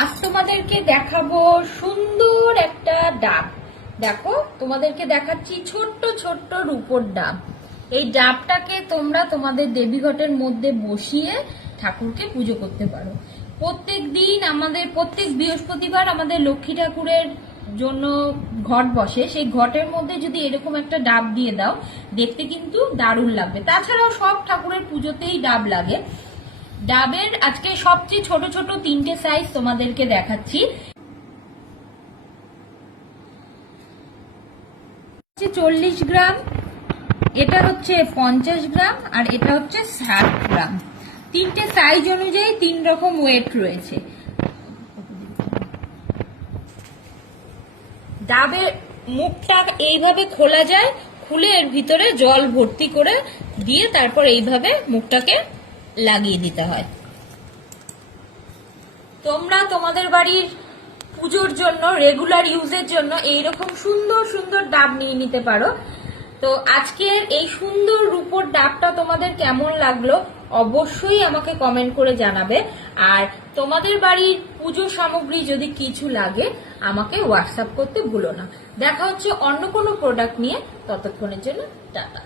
আজ তোমাদেরকে দেখাবো সুন্দর একটা ডাব। দেখো তোমাদেরকে দেখাচ্ছি ছোট্ট ছোট্ট রূপোর ডাব। এই ডাবটাকে তোমরা তোমাদের দেবীঘটের মধ্যে বসিয়ে ঠাকুরকে পুজো করতে পারো। প্রত্যেক দিন প্রত্যেক বৃহস্পতিবার আমাদের লক্ষ্মী ঠাকুরের জন্য ঘট বসে, সেই ঘটের মধ্যে যদি এরকম একটা ডাব দিয়ে দাও দেখতে কিন্তু দারুণ লাগবে। তাছাড়াও সব ঠাকুরের পুজোতেই ডাব লাগে। ডাবের আজকে সবচেয়ে ছোট ছোট তিনটে সাইজ তোমাদেরকে দেখাচ্ছি। 40 গ্রাম, এটা হচ্ছে 50 গ্রাম, আর এটা হচ্ছে 60 গ্রাম। তিনটে সাইজ অনুযায়ী 3 রকম ওয়েট রয়েছে। ডাবের মুখটা এইভাবে খোলা যায়, খুলে এর ভিতরে জল ভর্তি করে দিয়ে তারপর এইভাবে মুখটাকে লাগিয়ে দিতে হয়। তোমরা তোমাদের বাড়ির পুজোর জন্য রেগুলার ইউজের জন্য এইরকম সুন্দর সুন্দর ডাব নিয়ে নিতে পারো। তো আজকের এই সুন্দর রূপোর ডাবটা তোমাদের কেমন লাগলো অবশ্যই আমাকে কমেন্ট করে জানাবে। আর তোমাদের বাড়ির পুজো সামগ্রী যদি কিছু লাগে আমাকে হোয়াটসঅ্যাপ করতে ভুলো না। দেখা হচ্ছে অন্য কোনো প্রোডাক্ট নিয়ে, ততক্ষণের জন্য টাটা।